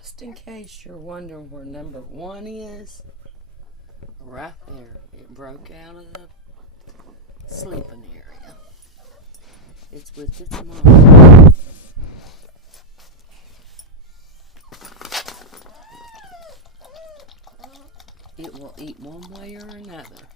just in case you're wondering where number 1 is, right there. It broke out of the sleeping area. It's with its mom. It will eat one way or another.